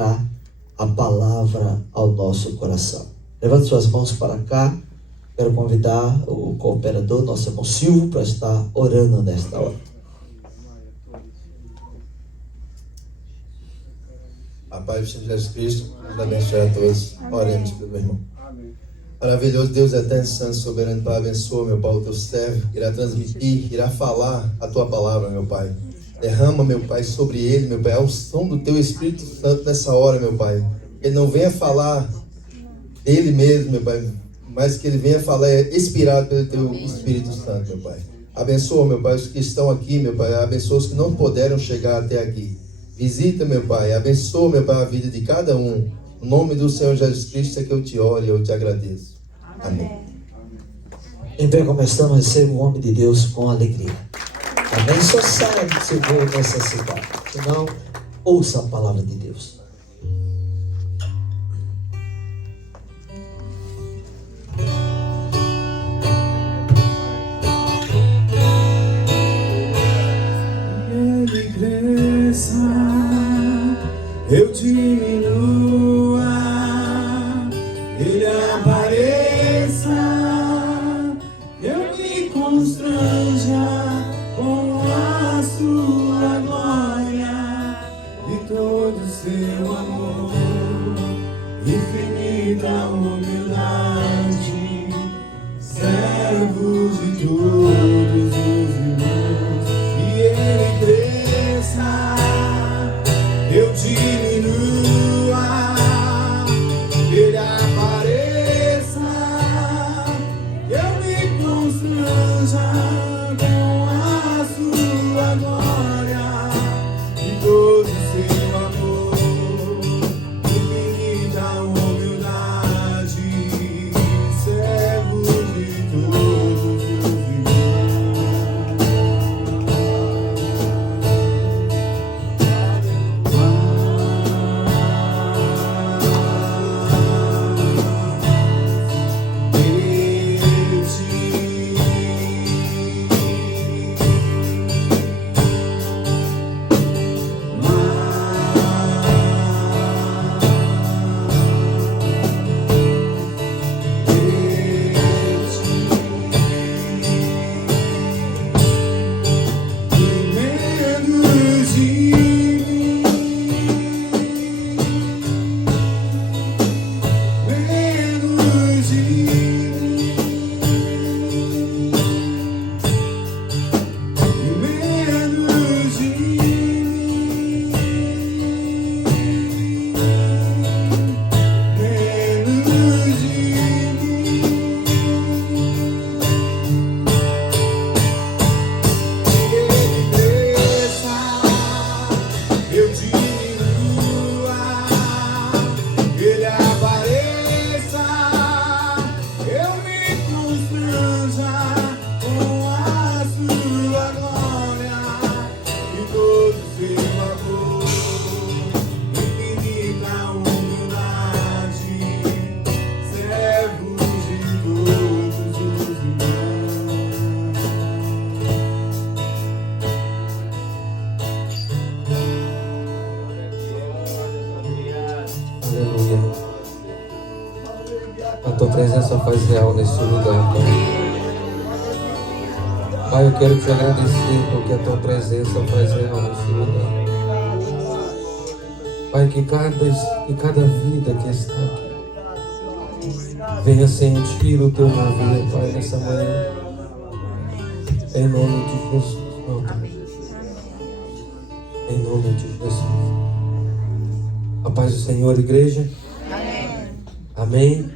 ministrar a palavra ao nosso coração. Levante suas mãos para cá. Quero convidar o cooperador, nosso irmão Silvio, para estar orando nesta hora. A paz do Senhor Jesus Cristo nos abençoe a todos. Oremos pelo meu irmão. Maravilhoso Deus eterno, santo, soberano, Pai, abençoa, meu Pai, o teu servo, irá transmitir, irá falar a tua palavra, meu Pai. Derrama, meu Pai, sobre ele, meu Pai, a unção do teu Espírito Santo nessa hora, meu Pai. Que ele não venha falar dele mesmo, meu Pai, mas que ele venha falar inspirado pelo teu Espírito Santo, meu Pai. Abençoa, meu Pai, os que estão aqui, meu Pai, abençoa os que não puderam chegar até aqui. Visita, meu Pai, abençoa, meu Pai, a vida de cada um. No nome do Senhor Jesus Cristo é que eu te oro e eu te agradeço. Amém. Em pé como estamos, receba o homem de Deus com alegria. Amém. Só saia do seu voo necessidade. Senão, ouça a palavra de Deus. Ele cresça, eu diminua, ele apareça, eu me constranja com a sua glória e todo seu amor, infinita humildade, servos de todos os irmãos, e ele cresça, eu diminua, ele apareça, eu me constranja com a sua glória e todo seu amor, infinita humildade, servos de todos os A tua presença faz real nesse lugar, Pai. Pai, eu quero te agradecer porque a tua presença faz real nesse lugar. Pai, que cada vida que está aqui venha sentir o teu mover, Pai, nessa manhã. Em nome de Jesus, meu Pai. Em nome de Jesus. A paz do Senhor, igreja. Amém.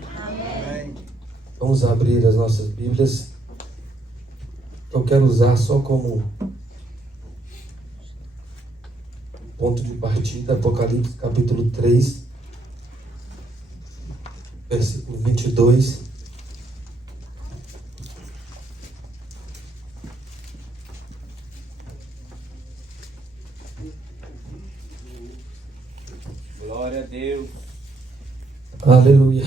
Vamos abrir as nossas Bíblias. Eu quero usar só como ponto de partida Apocalipse capítulo 3, versículo 22. Glória a Deus. Aleluia.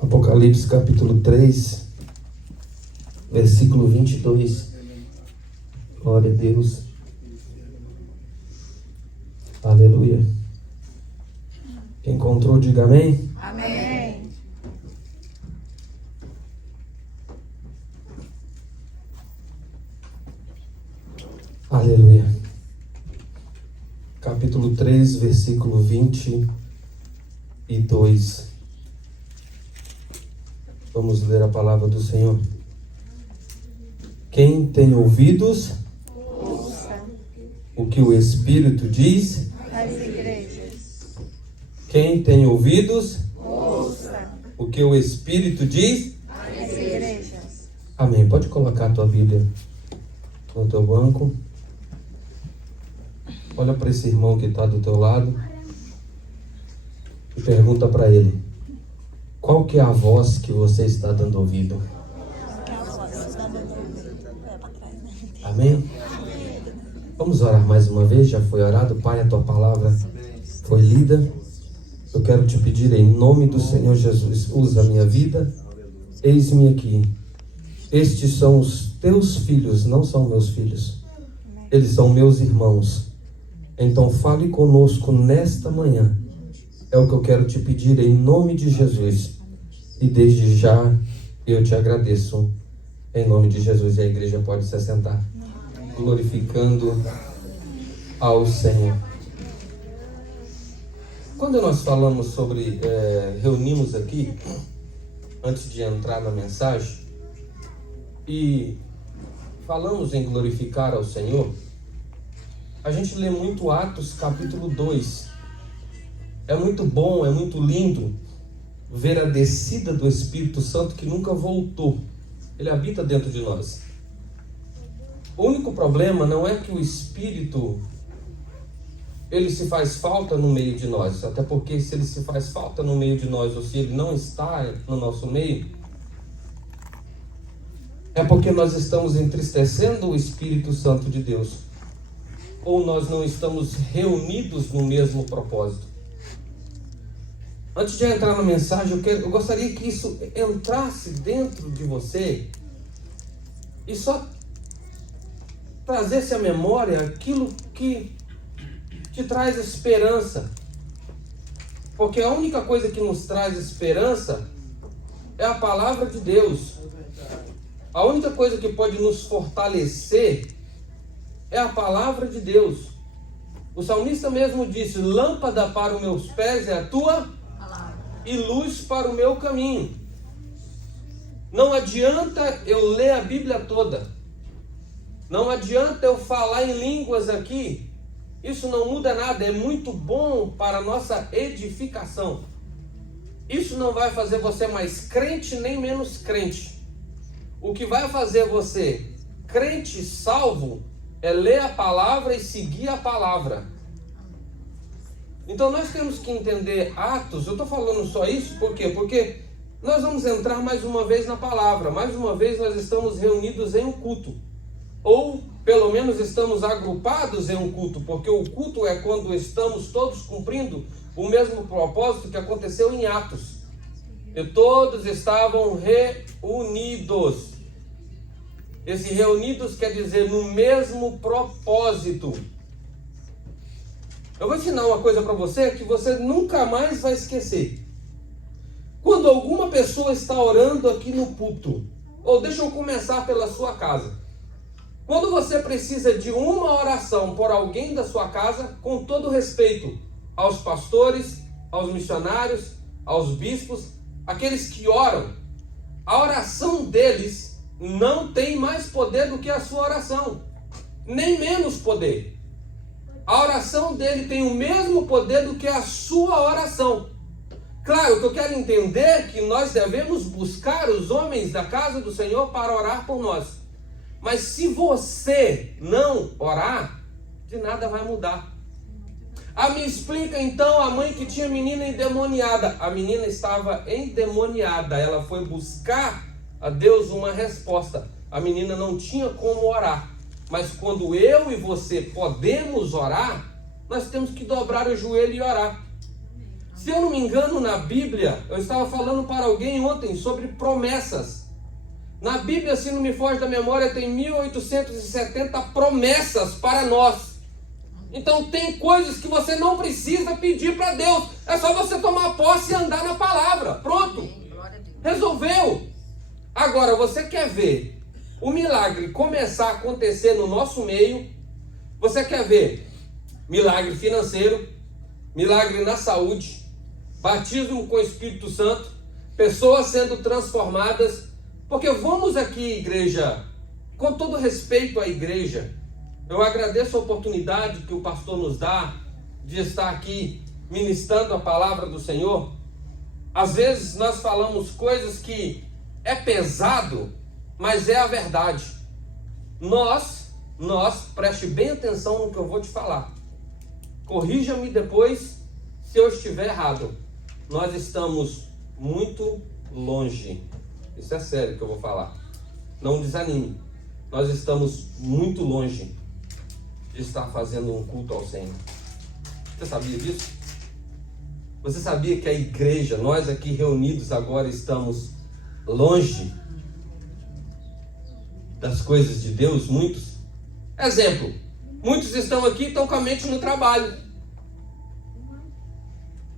Apocalipse capítulo 3, versículo 22. Glória a Deus. Aleluia. Quem encontrou, diga amém. Amém. Aleluia. Capítulo 3, versículo 22. Vamos ler a palavra do Senhor. Quem tem ouvidos, Ouça o que o Espírito diz. as igrejas. Quem tem ouvidos, Ouça o que o Espírito diz. as igrejas. Amém. Pode colocar a tua Bíblia no teu banco. Olha para esse irmão que está do teu lado e pergunta para ele: qual que é a voz que você está dando ouvido? Amém? Vamos orar mais uma vez. Já foi orado. Pai, a tua palavra foi lida. Eu quero te pedir em nome do Senhor Jesus, usa a minha vida. Eis-me aqui. Estes são os teus filhos, não são meus filhos. Eles são meus irmãos. Então fale conosco nesta manhã. É o que eu quero te pedir em nome de Jesus. E desde já eu te agradeço. Em nome de Jesus. E a igreja pode se assentar, glorificando ao Senhor. Quando nós falamos sobre, reunimos aqui, antes de entrar na mensagem, e falamos em glorificar ao Senhor, a gente lê muito Atos capítulo 2. É muito bom, é muito lindo ver a descida do Espírito Santo que nunca voltou. Ele habita dentro de nós. O único problema não é que o Espírito ele se faz falta no meio de nós, até porque se ele se faz falta no meio de nós, ou se ele não está no nosso meio, é porque nós estamos entristecendo o Espírito Santo de Deus, ou nós não estamos reunidos no mesmo propósito. Antes de entrar na mensagem, eu gostaria que isso entrasse dentro de você e só trazesse à memória aquilo que te traz esperança. Porque a única coisa que nos traz esperança é a palavra de Deus. A única coisa que pode nos fortalecer é a palavra de Deus. O salmista mesmo disse: lâmpada para os meus pés é a tua e luz para o meu caminho. Não adianta eu ler a Bíblia toda. Não adianta eu falar em línguas aqui. Isso não muda nada. É muito bom para a nossa edificação. Isso não vai fazer você mais crente nem menos crente. O que vai fazer você crente salvo é ler a palavra e seguir a palavra. Então nós temos que entender Atos. Eu estou falando só isso por quê? Porque nós vamos entrar mais uma vez na palavra. Mais uma vez nós estamos reunidos em um culto. Ou pelo menos estamos agrupados em um culto. Porque o culto é quando estamos todos cumprindo o mesmo propósito que aconteceu em Atos. E todos estavam reunidos. Esse reunidos quer dizer no mesmo propósito. Eu vou ensinar uma coisa para você que você nunca mais vai esquecer. Quando alguma pessoa está orando aqui no púlpito, ou deixa eu começar pela sua casa. Quando você precisa de uma oração por alguém da sua casa, com todo respeito aos pastores, aos missionários, aos bispos, aqueles que oram, a oração deles não tem mais poder do que a sua oração, nem menos poder. A oração dele tem o mesmo poder do que a sua oração. Claro, o que eu quero entender é que nós devemos buscar os homens da casa do Senhor para orar por nós. Mas se você não orar, de nada vai mudar. Me explica então a mãe que tinha menina endemoniada. A menina estava endemoniada. Ela foi buscar a Deus uma resposta. A menina não tinha como orar. Mas quando eu e você podemos orar, nós temos que dobrar o joelho e orar. Se eu não me engano, na Bíblia, eu estava falando para alguém ontem sobre promessas. Na Bíblia, se não me foge da memória, tem 1870 promessas para nós. Então tem coisas que você não precisa pedir para Deus. É só você tomar posse e andar na palavra. Pronto. Resolveu. Agora, você quer ver o milagre começar a acontecer no nosso meio? Você quer ver milagre financeiro, milagre na saúde, batismo com o Espírito Santo, pessoas sendo transformadas? Porque vamos aqui, igreja, com todo respeito à igreja, eu agradeço a oportunidade que o pastor nos dá de estar aqui ministrando a palavra do Senhor. Às vezes nós falamos coisas que é pesado, mas é a verdade. Nós, preste bem atenção no que eu vou te falar. Corrija-me depois se eu estiver errado. Nós estamos muito longe. Isso é sério que eu vou falar. Não desanime. Nós estamos muito longe de estar fazendo um culto ao Senhor. Você sabia disso? Você sabia que a igreja, nós aqui reunidos agora, estamos longe das coisas de Deus? Muitos. Exemplo, muitos estão aqui e estão com a mente no trabalho.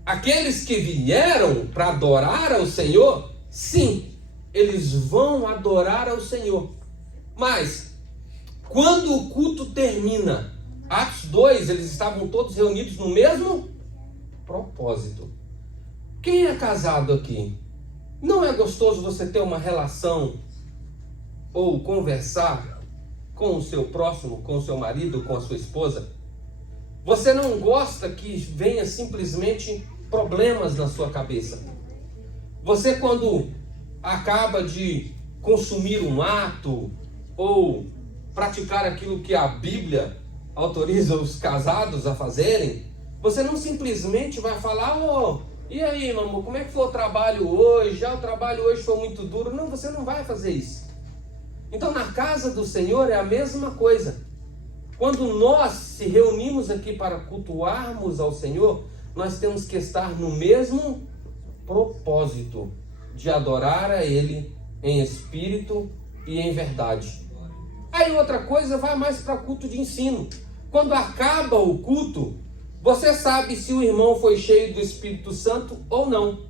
Aqueles que vieram para adorar ao Senhor, sim, eles vão adorar ao Senhor. Mas quando o culto termina, Atos 2, eles estavam todos reunidos no mesmo propósito. Quem é casado aqui? Não é gostoso você ter uma relação ou conversar com o seu próximo, com o seu marido, com a sua esposa? Você não gosta que venha simplesmente problemas na sua cabeça. Você, quando acaba de consumir um ato ou praticar aquilo que a Bíblia autoriza os casados a fazerem, você não simplesmente vai falar: oh, e aí, meu amor, como é que foi o trabalho hoje? O trabalho hoje foi muito duro. Não, você não vai fazer isso. Então, na casa do Senhor é a mesma coisa. Quando nós se reunimos aqui para cultuarmos ao Senhor, nós temos que estar no mesmo propósito de adorar a Ele em espírito e em verdade. Aí outra coisa, vai mais para culto de ensino. Quando acaba o culto, você sabe se o irmão foi cheio do Espírito Santo ou não.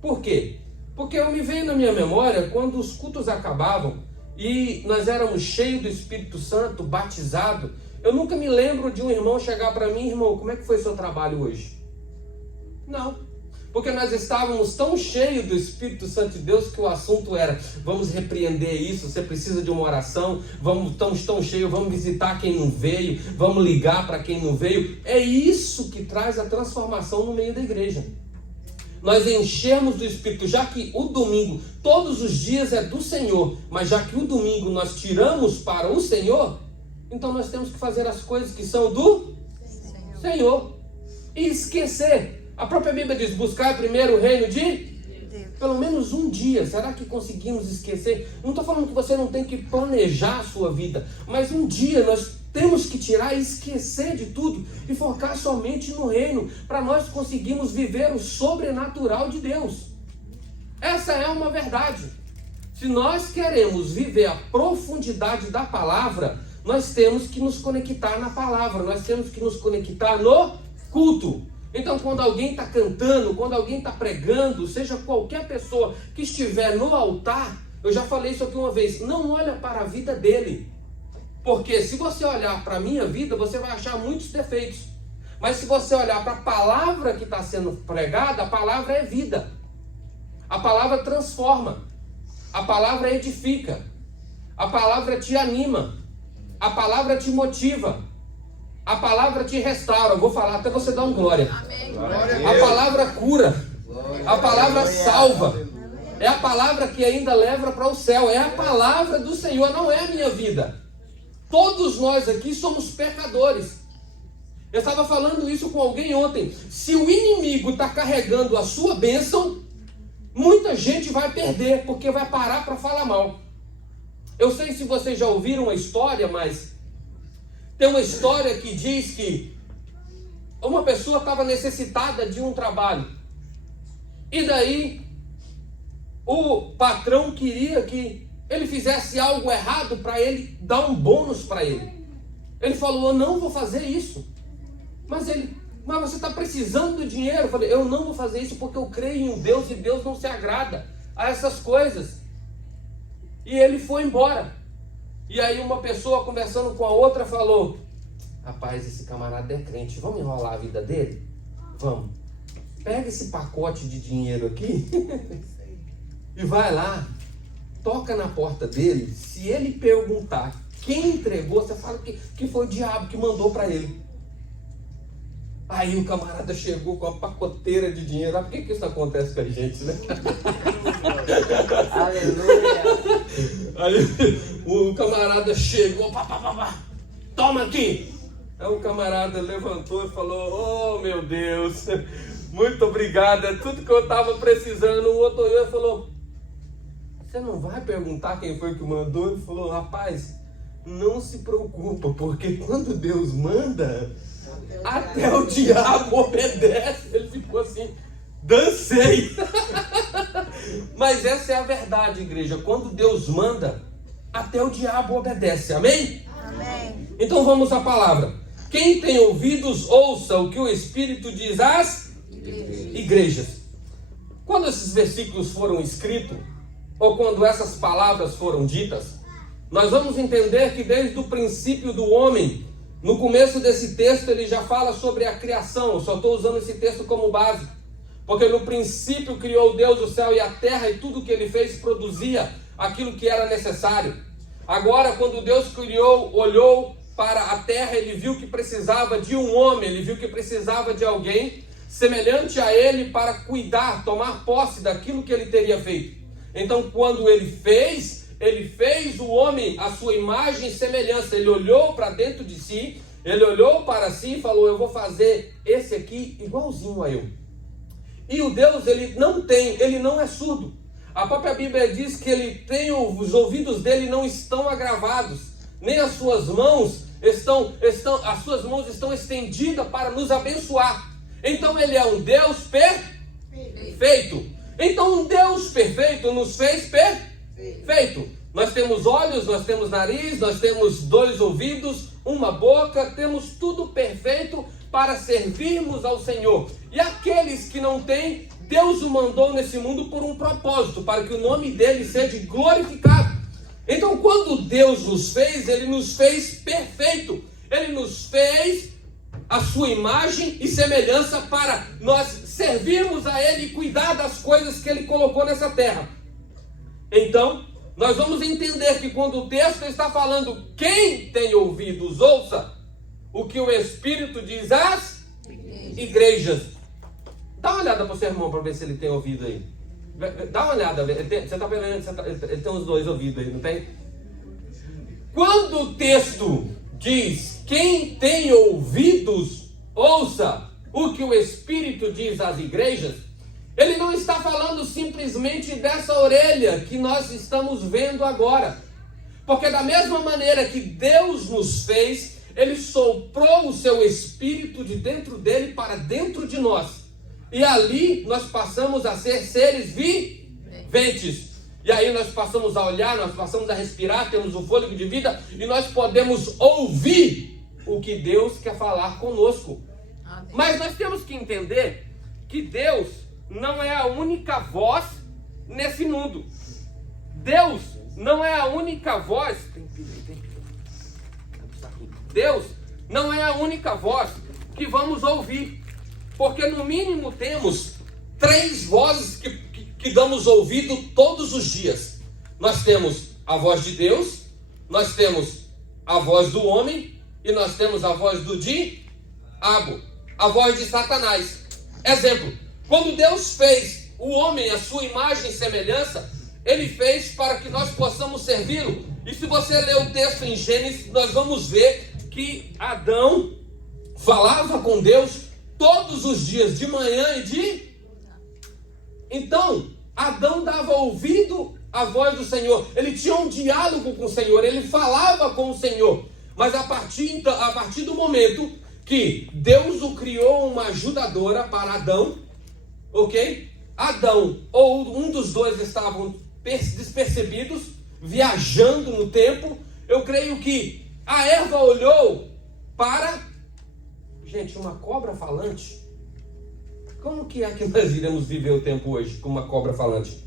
Por quê? Porque eu me vejo na minha memória, quando os cultos acabavam e nós éramos cheios do Espírito Santo, batizado, eu nunca me lembro de um irmão chegar para mim: irmão, como é que foi seu trabalho hoje? Não. Porque nós estávamos tão cheios do Espírito Santo de Deus que o assunto era: vamos repreender isso, você precisa de uma oração, estamos tão cheios, vamos visitar quem não veio, vamos ligar para quem não veio. É isso que traz a transformação no meio da igreja. Nós enchemos do Espírito, já que o domingo, todos os dias é do Senhor, mas já que o domingo nós tiramos para o Senhor, então nós temos que fazer as coisas que são do Senhor. E esquecer. A própria Bíblia diz: buscar primeiro o reino de Deus. Pelo menos um dia. Será que conseguimos esquecer? Não estou falando que você não tem que planejar a sua vida, mas um dia nós temos que tirar e esquecer de tudo e focar somente no reino, para nós conseguirmos viver o sobrenatural de Deus. Essa é uma verdade. Se nós queremos viver a profundidade da palavra, nós temos que nos conectar na palavra, nós temos que nos conectar no culto. Então, quando alguém está cantando, quando alguém está pregando, seja qualquer pessoa que estiver no altar, eu já falei isso aqui uma vez, não olha para a vida dele. Porque se você olhar para a minha vida, você vai achar muitos defeitos. Mas se você olhar para a palavra que está sendo pregada, a palavra é vida. A palavra transforma. A palavra edifica. A palavra te anima. A palavra te motiva. A palavra te restaura. Eu vou falar até você dar um glória. A palavra cura. A palavra salva. É a palavra que ainda leva para o céu. É a palavra do Senhor, não é a minha vida. Todos nós aqui somos pecadores. Eu estava falando isso com alguém ontem. Se o inimigo está carregando a sua bênção, muita gente vai perder, porque vai parar para falar mal. Eu sei se vocês já ouviram uma história, mas tem uma história que diz que uma pessoa estava necessitada de um trabalho. E daí o patrão queria que ele fizesse algo errado para ele dar um bônus para ele. Ele falou: eu não vou fazer isso. Mas você está precisando do dinheiro. Eu falei, eu não vou fazer isso porque eu creio em um Deus e Deus não se agrada a essas coisas. E ele foi embora. E aí uma pessoa conversando com a outra falou, rapaz, esse camarada é crente, vamos enrolar a vida dele? Vamos. Pega esse pacote de dinheiro aqui e vai lá, toca na porta dele. Se ele perguntar quem entregou, você fala que foi o diabo que mandou para ele. Aí o camarada chegou com uma pacoteira de dinheiro. Por que isso acontece com a gente, né? Aleluia. Aí o camarada chegou, toma aqui. Aí o camarada levantou e falou, oh meu Deus, muito obrigado, é tudo que eu estava precisando. O outro olhou e falou, você não vai perguntar quem foi que mandou? Ele falou, rapaz, não se preocupa, porque quando Deus manda, até o diabo obedece. Ele ficou assim, dancei. Mas essa é a verdade, igreja. Quando Deus manda, até o diabo obedece. Amém? Amém. Então vamos à palavra. Quem tem ouvidos, ouça o que o Espírito diz às igrejas. Quando esses versículos foram escritos, ou quando essas palavras foram ditas, nós vamos entender que desde o princípio do homem, no começo desse texto ele já fala sobre a criação. Eu só estou usando esse texto como base, porque no princípio criou Deus o céu e a terra, e tudo que ele fez produzia aquilo que era necessário. Agora, quando Deus criou, olhou para a terra, ele viu que precisava de um homem, ele viu que precisava de alguém semelhante a ele para cuidar, tomar posse daquilo que ele teria feito. Então, quando ele fez o homem à sua imagem e semelhança. Ele olhou para dentro de si, ele olhou para si e falou, eu vou fazer esse aqui igualzinho a eu. E o Deus, ele não é surdo. A própria Bíblia diz que ele tem, os ouvidos dele não estão agravados, nem as suas mãos estão estendidas para nos abençoar. Então ele é um Deus perfeito. Então um Deus perfeito nos fez perfeito. Nós temos olhos, nós temos nariz, nós temos 2 ouvidos, uma boca, temos tudo perfeito para servirmos ao Senhor. E aqueles que não têm, Deus o mandou nesse mundo por um propósito, para que o nome dele seja glorificado. Então, quando Deus nos fez, ele nos fez perfeito. Ele nos fez a sua imagem e semelhança para nós servirmos a ele e cuidar das coisas que ele colocou nessa terra. Então, nós vamos entender que quando o texto está falando, quem tem ouvidos, ouça o que o Espírito diz às igrejas. Dá uma olhada para o seu irmão para ver se ele tem ouvido aí. Dá uma olhada, você está vendo, ele tem os 2 ouvidos aí, não tem? Quando o texto diz, quem tem ouvidos, ouça o que o Espírito diz às igrejas, ele não está falando simplesmente dessa orelha que nós estamos vendo agora. Porque da mesma maneira que Deus nos fez, ele soprou o seu Espírito de dentro dele para dentro de nós. E ali nós passamos a ser seres viventes. E aí nós passamos a olhar, nós passamos a respirar, temos o fôlego de vida e nós podemos ouvir o que Deus quer falar conosco. Amém. Mas nós temos que entender que Deus não é a única voz nesse mundo. Deus não é a única voz. Deus não é a única voz que vamos ouvir. Porque no mínimo temos 3 vozes que damos ouvido todos os dias. Nós temos a voz de Deus, nós temos a voz do homem e nós temos a voz do diabo, a voz de Satanás. Exemplo, quando Deus fez o homem à sua imagem e semelhança, ele fez para que nós possamos servi-lo. E se você ler o texto em Gênesis, nós vamos ver que Adão falava com Deus todos os dias, de manhã e de... Então, Adão dava ouvido à voz do Senhor. Ele tinha um diálogo com o Senhor, ele falava com o Senhor. Mas a partir do momento que Deus o criou uma ajudadora para Adão, ok? Adão ou um dos 2 estavam despercebidos, viajando no tempo. Eu creio que a Eva olhou para Gente, uma cobra falante. Como que é que nós iremos viver o tempo hoje com uma cobra falante?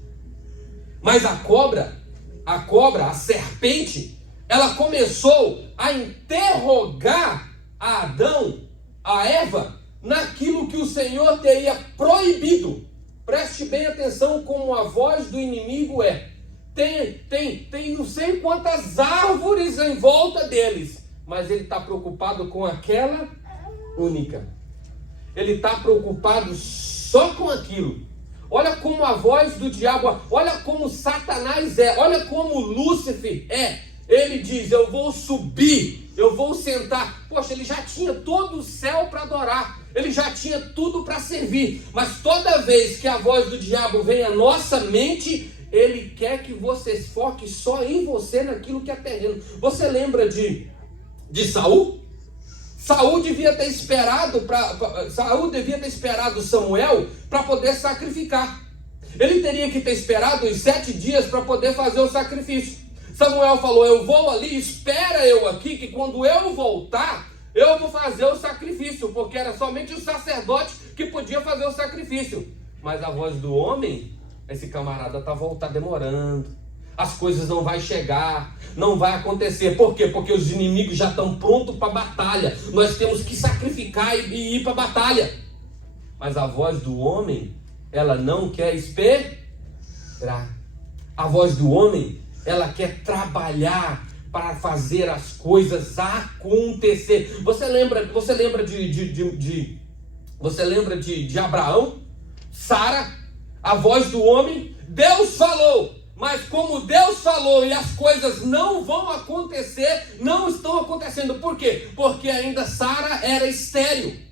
Mas a cobra, a serpente, ela começou a interrogar a Adão, a Eva, naquilo que o Senhor teria proibido. Preste bem atenção como a voz do inimigo é. Tem não sei quantas árvores em volta deles, mas ele está preocupado com aquela única. Ele está preocupado só com aquilo. Olha como a voz do diabo, olha como Satanás é, olha como Lúcifer é. Ele diz, eu vou subir, eu vou sentar. Poxa, ele já tinha todo o céu para adorar, ele já tinha tudo para servir. Mas toda vez que a voz do diabo vem à nossa mente, ele quer que você foque só em você, naquilo que é terreno. Você lembra de Saul? Saul devia ter esperado Samuel para poder sacrificar. Ele teria que ter esperado os 7 dias para poder fazer o sacrifício. Samuel falou, eu vou ali, espera eu aqui, que quando eu voltar, eu vou fazer o sacrifício, porque era somente o sacerdote que podia fazer o sacrifício. Mas a voz do homem, esse camarada tá demorando, as coisas não vai chegar, não vai acontecer. Por quê? Porque os inimigos já estão prontos para a batalha, nós temos que sacrificar e ir para a batalha. Mas a voz do homem, ela não quer esperar. A voz do homem, ela quer trabalhar para fazer as coisas acontecer. Você lembra de Abraão, Sara, a voz do homem? Deus falou, mas como Deus falou e as coisas não vão acontecer, não estão acontecendo. Por quê? Porque ainda Sara era estéril.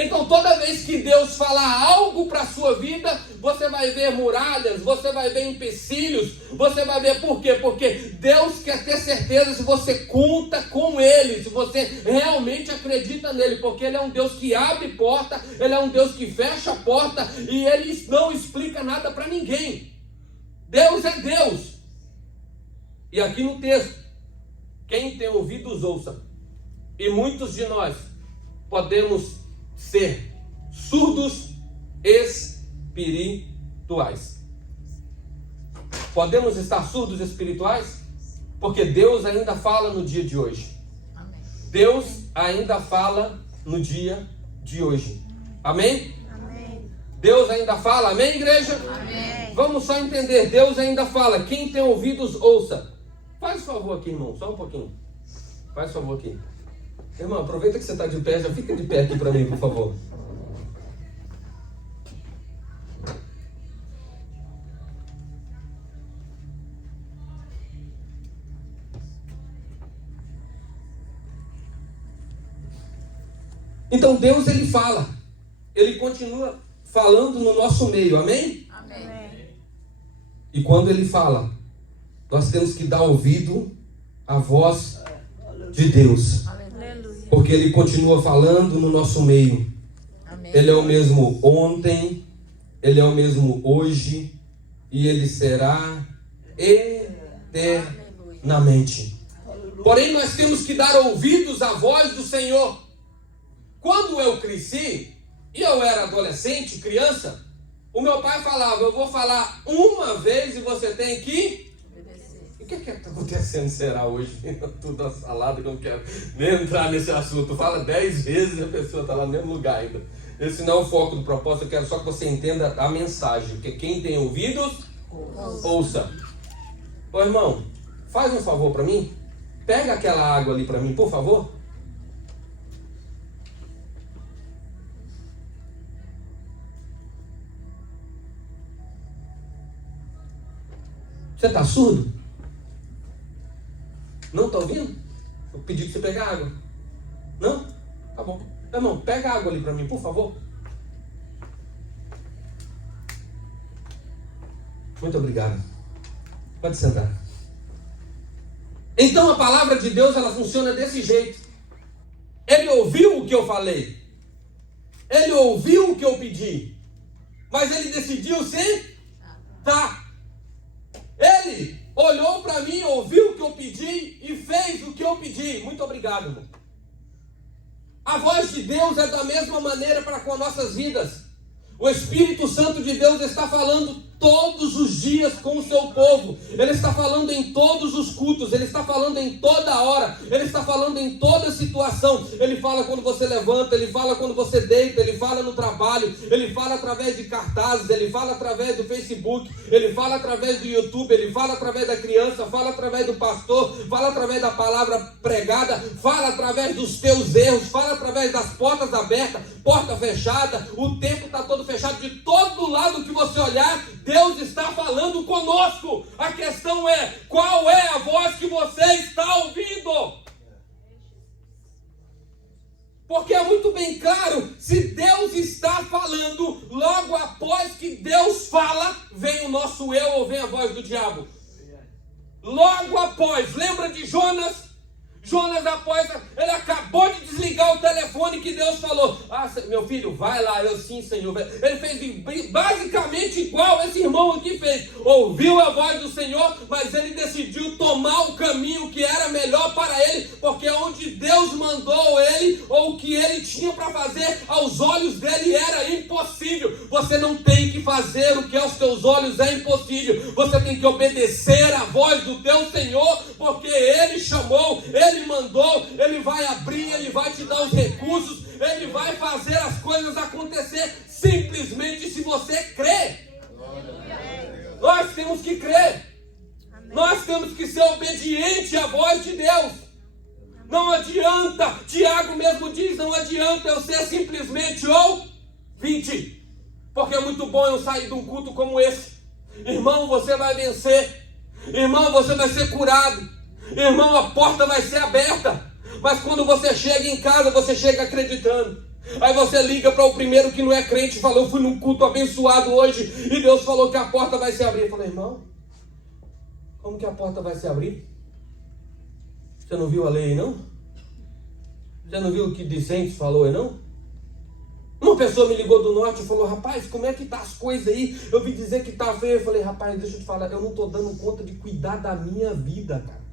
Então toda vez que Deus falar algo para a sua vida, você vai ver muralhas, você vai ver empecilhos, você vai ver por quê? Porque Deus quer ter certeza se você conta com Ele, se você realmente acredita nele, porque Ele é um Deus que abre porta, Ele é um Deus que fecha a porta e Ele não explica nada para ninguém. Deus é Deus. E aqui no texto, quem tem ouvidos ouça. E muitos de nós podemos ser surdos espirituais. Podemos estar surdos espirituais? Porque Deus ainda fala no dia de hoje. Amém. Deus ainda fala no dia de hoje. Amém? Amém. Deus ainda fala, amém, igreja? Amém. Vamos só entender, Deus ainda fala. Quem tem ouvidos, ouça. Faz favor aqui, irmão, só um pouquinho. Faz favor aqui. Irmão, aproveita que você está de pé, já fica de pé aqui para mim, por favor. Então Deus, Ele fala. Ele continua falando no nosso meio, amém? Amém. E quando Ele fala, nós temos que dar ouvido à voz de Deus. Porque Ele continua falando no nosso meio. Amém. Ele é o mesmo ontem, Ele é o mesmo hoje, e Ele será eternamente. Porém, nós temos que dar ouvidos à voz do Senhor. Quando eu cresci, e eu era adolescente, criança, o meu pai falava, eu vou falar uma vez e você tem que... O que está acontecendo será hoje? Tudo a salada, que eu não quero nem entrar nesse assunto. Fala 10 vezes e a pessoa está lá no mesmo lugar ainda. Esse não é o foco do propósito, eu quero só que você entenda a mensagem. Porque quem tem ouvidos, ouça. Ô irmão, faz um favor para mim. Pega aquela água ali para mim, por favor. Você está surdo? Não está ouvindo? Eu pedi que você pegue água. Não? Tá bom. Irmão, pega água ali para mim, por favor. Muito obrigado. Pode sentar. Então a palavra de Deus, ela funciona desse jeito. Ele ouviu o que eu falei. Ele ouviu o que eu pedi. Mas ele decidiu sentar. Ele olhou para mim, ouviu o que eu pedi e fez o que eu pedi. Muito obrigado, irmão. A voz de Deus é da mesma maneira para com as nossas vidas. O Espírito Santo de Deus está falando todos os dias com o seu povo. Ele está falando em todos os cultos. Ele está falando em toda hora. Ele está falando em toda situação. Ele fala quando você levanta. Ele fala quando você deita. Ele fala no trabalho. Ele fala através de cartazes. Ele fala através do Facebook. Ele fala através do YouTube. Ele fala através da criança. Fala através do pastor. Fala através da palavra pregada. Fala através dos teus erros. Fala através das portas abertas, porta fechada. O tempo está todo fechado. De todo lado que você olhar, Deus está falando conosco. A questão é, qual é a voz que você está ouvindo? Porque é muito bem claro, se Deus está falando, logo após que Deus fala, vem o nosso eu ou vem a voz do diabo. Logo após, lembra de Jonas? Jonas, após, ele acabou de desligar o telefone que Deus falou. Meu filho, vai lá. Eu, sim, Senhor. Ele fez basicamente igual esse irmão aqui fez. Ouviu a voz do Senhor, mas ele decidiu tomar o caminho que era melhor para ele, porque onde Deus mandou ele, ou o que ele tinha para fazer, aos olhos dele era impossível. Você não tem que fazer o que aos teus olhos é impossível. Você tem que obedecer a voz do teu Senhor, porque ele chamou, ele mandou, ele vai abrir, ele vai te dar os recursos, ele vai fazer as coisas acontecer simplesmente se você crer. Nós temos que crer. Nós temos que ser obedientes à voz de Deus. Não adianta, Tiago mesmo diz, não adianta eu ser simplesmente ouvinte, porque é muito bom eu sair de um culto como esse. Irmão, você vai vencer. Irmão, você vai ser curado. Irmão, a porta vai ser aberta. Mas quando você chega em casa, você chega acreditando. Aí você liga para o primeiro que não é crente e fala, eu fui num culto abençoado hoje e Deus falou que a porta vai se abrir. Eu falei, irmão, como que a porta vai se abrir? Você não viu a lei aí, não? Você não viu o que Dicentes falou aí, não? Uma pessoa me ligou do norte e falou, rapaz, como é que tá as coisas aí? Eu vi dizer que tá feio. Eu falei, rapaz, deixa eu te falar, eu não tô dando conta de cuidar da minha vida, cara.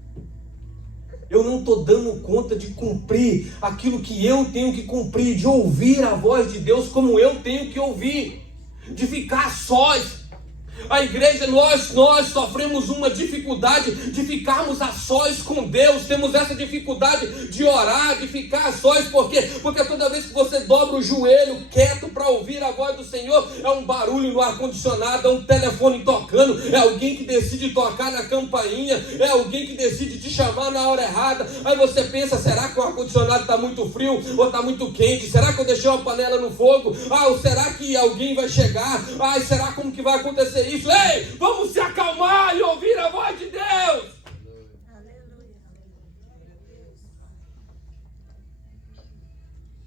Eu não estou dando conta de cumprir aquilo que eu tenho que cumprir, de ouvir a voz de Deus como eu tenho que ouvir, de ficar sós. A igreja, nós sofremos uma dificuldade de ficarmos a sós com Deus. Temos essa dificuldade de orar, de ficar a sós. Por quê? Porque toda vez que você dobra o joelho quieto para ouvir a voz do Senhor, é um barulho no ar-condicionado, é um telefone tocando, é alguém que decide tocar na campainha, é alguém que decide te chamar na hora errada. Aí você pensa, será que o ar-condicionado está muito frio ou está muito quente? Será que eu deixei uma panela no fogo? Ou será que alguém vai chegar? Será como que vai acontecer isso? Ei, vamos se acalmar e ouvir a voz de Deus.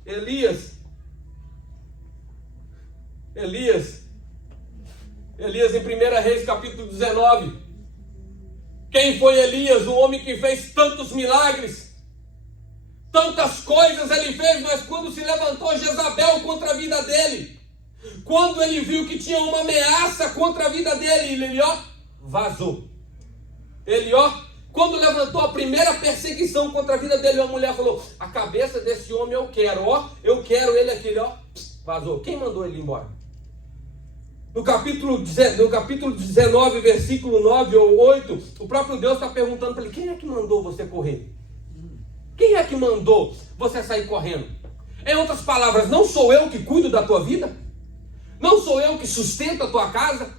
Elias em 1 Reis capítulo 19. Quem foi Elias? O homem que fez tantos milagres, tantas coisas ele fez, mas quando se levantou Jezabel contra a vida dele, quando ele viu que tinha uma ameaça contra a vida dele, ele vazou. Ele quando levantou a primeira perseguição contra a vida dele, a mulher falou, a cabeça desse homem eu quero ele aqui, vazou. Quem mandou ele embora? No capítulo 19, versículo 9 ou 8, o próprio Deus está perguntando para ele, quem é que mandou você correr? Quem é que mandou você sair correndo? Em outras palavras, não sou eu que cuido da tua vida? Não sou eu que sustento a tua casa?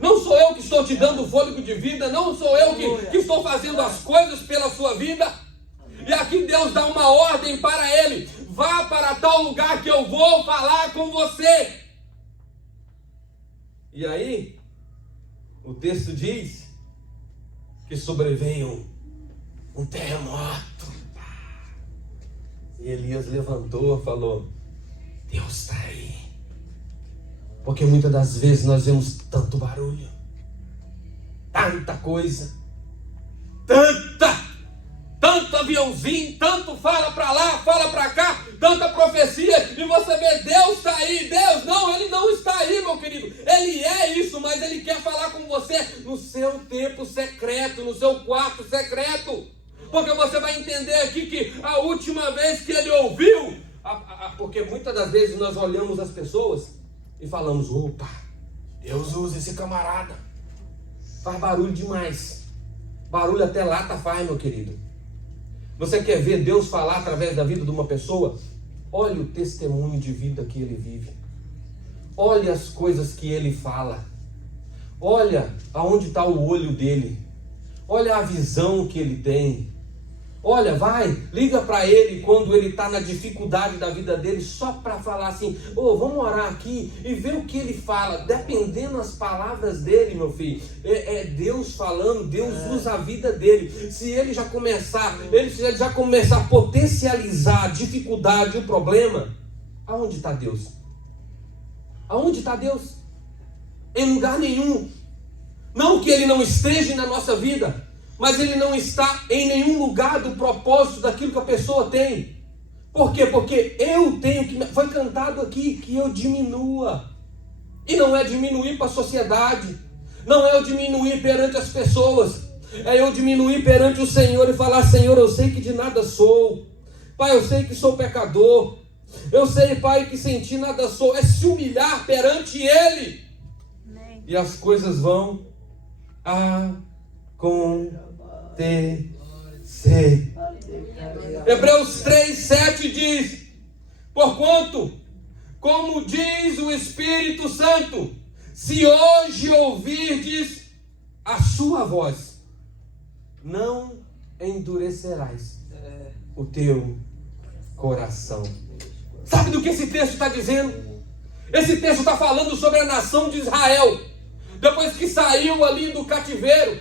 Não sou eu que estou te dando fôlego de vida? Não sou eu que estou fazendo as coisas pela sua vida? E aqui Deus dá uma ordem para ele, vá para tal lugar que eu vou falar com você. E aí, o texto diz que sobreveio um terremoto. E Elias levantou e falou, Deus está aí. Porque muitas das vezes nós vemos tanto barulho, tanta coisa, tanto aviãozinho, tanto fala para lá, fala para cá, tanta profecia, e você vê, Deus está aí. Deus não, Ele não está aí, meu querido. Ele é isso, mas Ele quer falar com você no seu tempo secreto, no seu quarto secreto. Porque você vai entender aqui que a última vez que ele ouviu a Porque muitas das vezes nós olhamos as pessoas e falamos: opa, Deus usa esse camarada. Faz barulho demais. Barulho até lata faz, meu querido. Você quer ver Deus falar através da vida de uma pessoa? Olhe o testemunho de vida que ele vive. Olhe as coisas que ele fala. Olha aonde está o olho dele. Olha a visão que ele tem. Olha, vai, liga para ele quando ele está na dificuldade da vida dele, só para falar assim: vamos orar aqui e ver o que ele fala. Dependendo das palavras dele, meu filho, é Deus falando, Deus usa a vida dele. Se ele já começar a potencializar a dificuldade, o problema, aonde está Deus? Aonde está Deus? Em lugar nenhum. Não que ele não esteja na nossa vida, mas ele não está em nenhum lugar do propósito daquilo que a pessoa tem. Por quê? Porque eu tenho que... Foi cantado aqui que eu diminua. E não é diminuir para a sociedade. Não é eu diminuir perante as pessoas. É eu diminuir perante o Senhor e falar: Senhor, eu sei que de nada sou. Pai, eu sei que sou pecador. Eu sei, Pai, que sem ti nada sou. É se humilhar perante Ele. Amém. E as coisas vão acontecer. Hebreus 3:7 diz: porquanto, como diz o Espírito Santo, se hoje ouvirdes a sua voz, não endurecerás o teu coração. Sabe do que esse texto está dizendo? Esse texto está falando sobre a nação de Israel. Depois que saiu ali do cativeiro,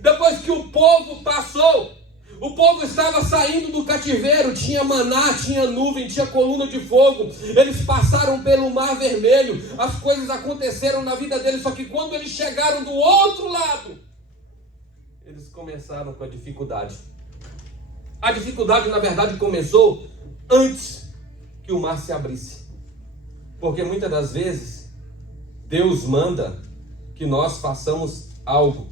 depois que o povo passou, o povo estava saindo do cativeiro, tinha maná, tinha nuvem, tinha coluna de fogo, eles passaram pelo Mar Vermelho, as coisas aconteceram na vida deles, só que quando eles chegaram do outro lado, eles começaram com a dificuldade. A dificuldade, na verdade, começou antes que o mar se abrisse, porque muitas das vezes Deus manda que nós façamos algo.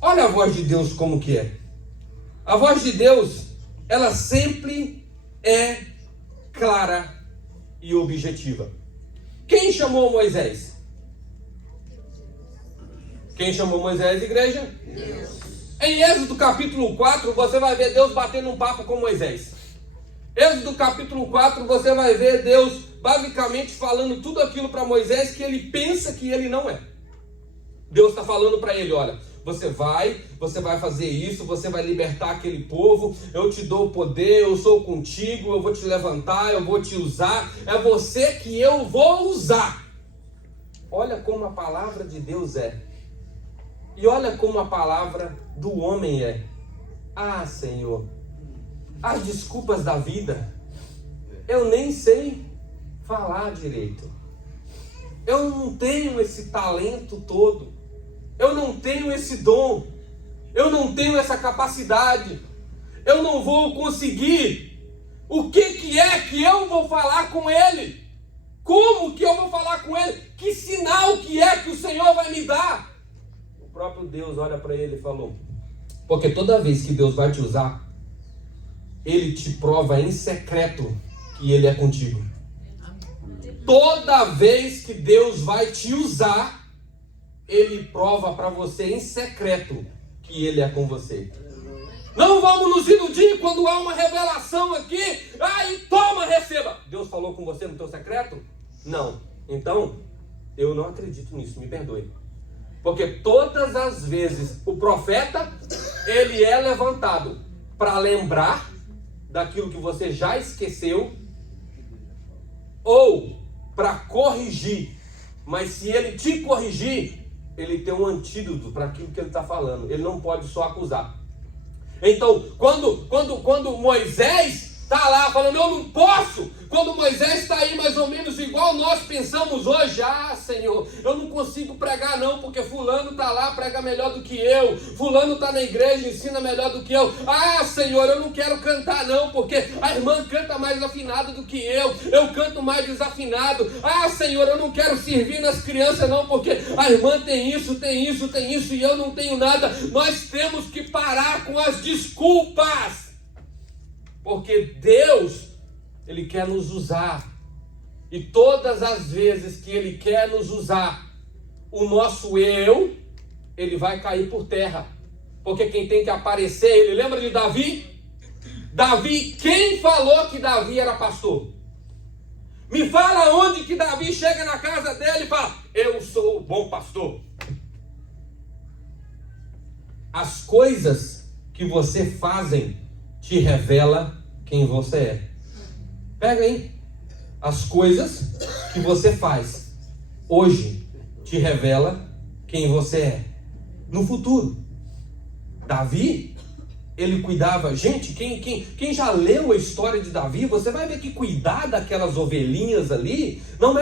Olha a voz de Deus como que é. A voz de Deus, ela sempre é clara e objetiva. Quem chamou Moisés? Quem chamou Moisés, igreja? Deus. Em Êxodo capítulo 4, você vai ver Deus batendo um papo com Moisés. Êxodo capítulo 4, você vai ver Deus basicamente falando tudo aquilo para Moisés que ele pensa que ele não é. Deus está falando para ele: olha, você vai fazer isso, você vai libertar aquele povo, eu te dou o poder, eu sou contigo, eu vou te levantar, eu vou te usar, é você que eu vou usar. Olha como a palavra de Deus é. E olha como a palavra do homem é. Ah, Senhor, as desculpas da vida, eu nem sei falar direito. Eu não tenho esse talento todo. Eu não tenho esse dom. Eu não tenho essa capacidade. Eu não vou conseguir. O que é que eu vou falar com ele? Como que eu vou falar com ele? Que sinal que é que o Senhor vai me dar? O próprio Deus olha para ele e falou: porque toda vez que Deus vai te usar, Ele te prova em secreto que Ele é contigo. Toda vez que Deus vai te usar, Ele prova para você em secreto que Ele é com você. Não vamos nos iludir quando há uma revelação aqui. Aí toma, receba. Deus falou com você no teu secreto? Não. Então, eu não acredito nisso, me perdoe. Porque todas as vezes o profeta, ele é levantado para lembrar daquilo que você já esqueceu, ou para corrigir. Mas se ele te corrigir, ele tem um antídoto para aquilo que ele está falando. Ele não pode só acusar. Então, quando Moisés está lá falando, eu não posso. Quando Moisés está aí mais ou menos igual nós pensamos hoje, ah, Senhor, eu não consigo pregar não, porque fulano está lá, prega melhor do que eu. Fulano está na igreja, ensina melhor do que eu. Ah, Senhor, eu não quero cantar não, porque a irmã canta mais afinado do que eu canto mais desafinado. Ah, Senhor, eu não quero servir nas crianças não, porque a irmã tem isso, e eu não tenho nada. Nós temos que parar com as desculpas. Porque Deus Ele quer nos usar. E todas as vezes que Ele quer nos usar, o nosso eu, ele vai cair por terra. Porque quem tem que aparecer, ele lembra de Davi? Davi, quem falou que Davi era pastor? Me fala onde que Davi chega na casa dele e fala, eu sou o bom pastor. As coisas que você fazem te revela quem você é. Pega aí. As coisas que você faz hoje te revela quem você é no futuro. Davi, ele cuidava. Gente, quem já leu a história de Davi, você vai ver que cuidar daquelas ovelhinhas ali não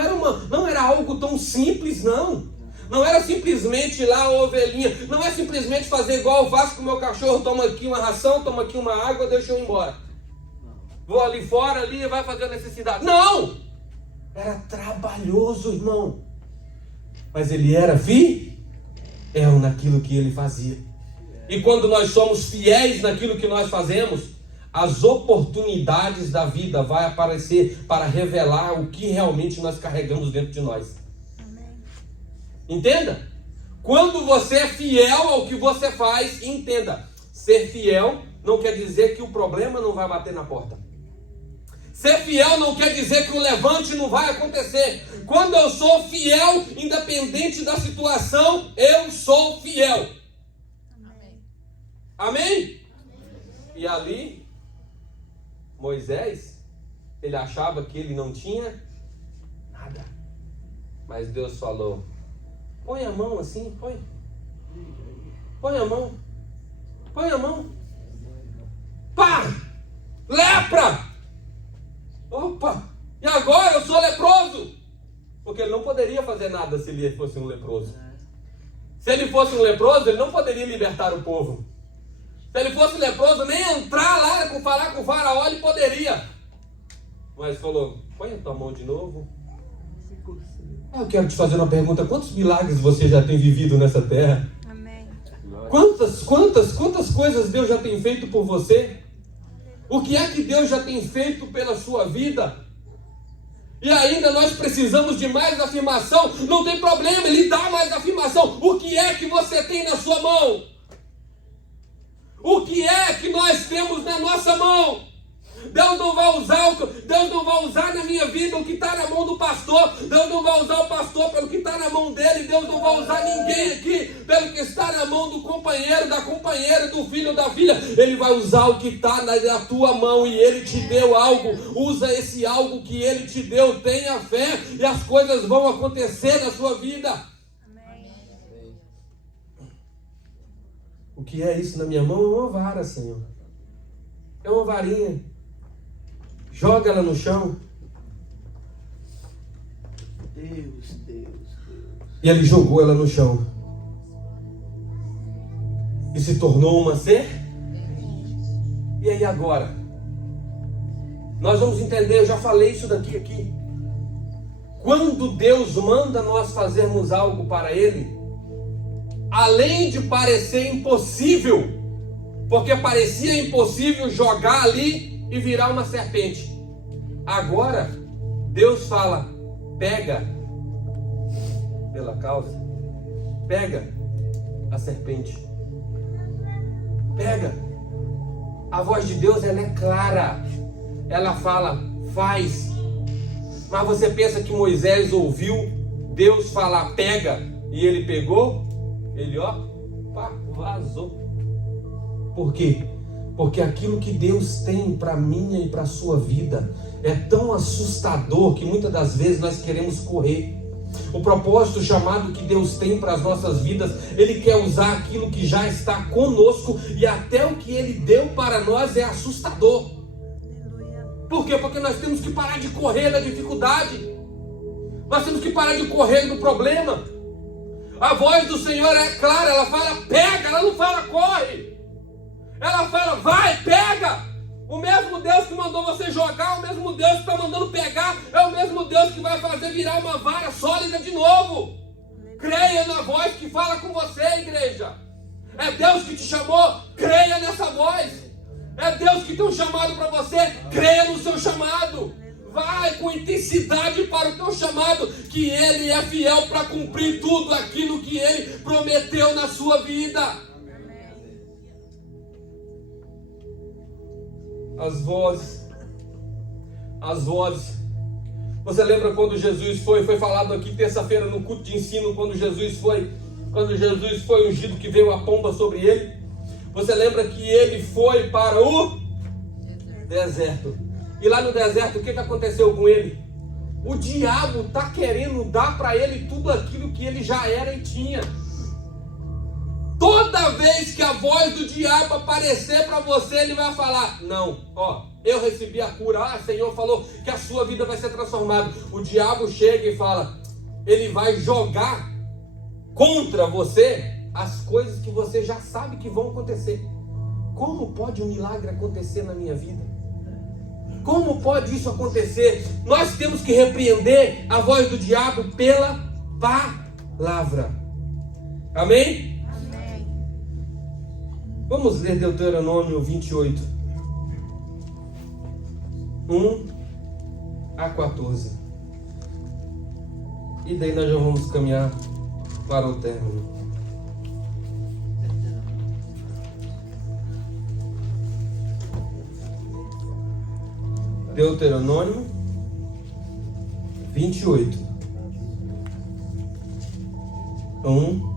era algo tão simples, não. Não era simplesmente ir lá a ovelhinha. Não é simplesmente fazer igual eu faço com o meu cachorro. Toma aqui uma ração, toma aqui uma água, deixa eu ir embora. Vou ali fora, ali e vai fazer a necessidade. Não! Era trabalhoso, irmão. Mas ele era fiel naquilo que ele fazia. E quando nós somos fiéis naquilo que nós fazemos, as oportunidades da vida vão aparecer para revelar o que realmente nós carregamos dentro de nós. Amém. Entenda? Quando você é fiel ao que você faz, entenda. Ser fiel não quer dizer que o problema não vai bater na porta. Ser fiel não quer dizer que o levante não vai acontecer. Quando eu sou fiel, independente da situação, eu sou fiel. Amém. Amém? E ali, Moisés, ele achava que ele não tinha nada. Mas Deus falou, põe a mão assim, põe. Põe a mão. Põe a mão. Pá! Lepra! Opa! E agora eu sou leproso! Porque ele não poderia fazer nada se ele fosse um leproso. Se ele fosse um leproso, ele não poderia libertar o povo. Se ele fosse leproso, nem entrar lá com falar com o faraó, ele poderia. Mas falou, põe a tua mão de novo. Eu quero te fazer uma pergunta. Quantos milagres você já tem vivido nessa terra? Amém. Quantas coisas Deus já tem feito por você? O que é que Deus já tem feito pela sua vida? E ainda nós precisamos de mais afirmação. Não tem problema, Ele dá mais afirmação. O que é que você tem na sua mão? O que é que nós temos na nossa mão? Deus não vai usar na minha vida o que está na mão do pastor. Deus não vai usar o pastor pelo que está na mão dele. Deus não vai usar ninguém aqui pelo que está na mão do companheiro, da companheira, do filho, da filha. Ele vai usar o que está na tua mão e Ele te deu algo. Usa esse algo que Ele te deu. Tenha fé e as coisas vão acontecer na sua vida. Amém. O que é isso na minha mão? É uma vara, Senhor. É uma varinha. Joga ela no chão. Deus. E ele jogou ela no chão. E se tornou uma serpente. E aí agora? Nós vamos entender, eu já falei isso daqui aqui. Quando Deus manda nós fazermos algo para Ele, além de parecer impossível, porque parecia impossível jogar ali e virar uma serpente. Agora, Deus fala, pega pela causa, pega a serpente, pega. A voz de Deus, ela é clara, ela fala, faz. Mas você pensa que Moisés ouviu Deus falar, pega, e ele pegou, ele vazou. Por quê? Porque aquilo que Deus tem para minha e para a sua vida é tão assustador que muitas das vezes nós queremos correr. O propósito, o chamado que Deus tem para as nossas vidas, Ele quer usar aquilo que já está conosco e até o que Ele deu para nós é assustador. Aleluia. Por quê? Porque nós temos que parar de correr da dificuldade. Nós temos que parar de correr do problema. A voz do Senhor é clara, ela fala pega, ela não fala corre. Ela fala, vai, pega! O mesmo Deus que mandou você jogar, o mesmo Deus que está mandando pegar, é o mesmo Deus que vai fazer virar uma vara sólida de novo. Creia na voz que fala com você, igreja. É Deus que te chamou, creia nessa voz. É Deus que tem um chamado para você. Creia no seu chamado. Vai com intensidade para o teu chamado, que Ele é fiel para cumprir tudo aquilo que Ele prometeu na sua vida. As vozes. Você lembra quando Jesus foi falado aqui terça-feira no culto de ensino, quando Jesus foi ungido, que veio a pomba sobre ele? Você lembra que ele foi para o deserto? E lá no deserto, o que aconteceu com ele? O diabo está querendo dar para ele tudo aquilo que ele já era e tinha. Toda vez que a voz do diabo aparecer para você, ele vai falar: não, eu recebi a cura, o Senhor falou que a sua vida vai ser transformada. O diabo chega e fala, ele vai jogar contra você as coisas que você já sabe que vão acontecer. Como pode um milagre acontecer na minha vida? Como pode isso acontecer? Nós temos que repreender a voz do diabo pela palavra. Amém? Vamos ler Deuteronômio 28, 1 a 14. E daí nós já vamos caminhar para o término. Deuteronômio 28, 1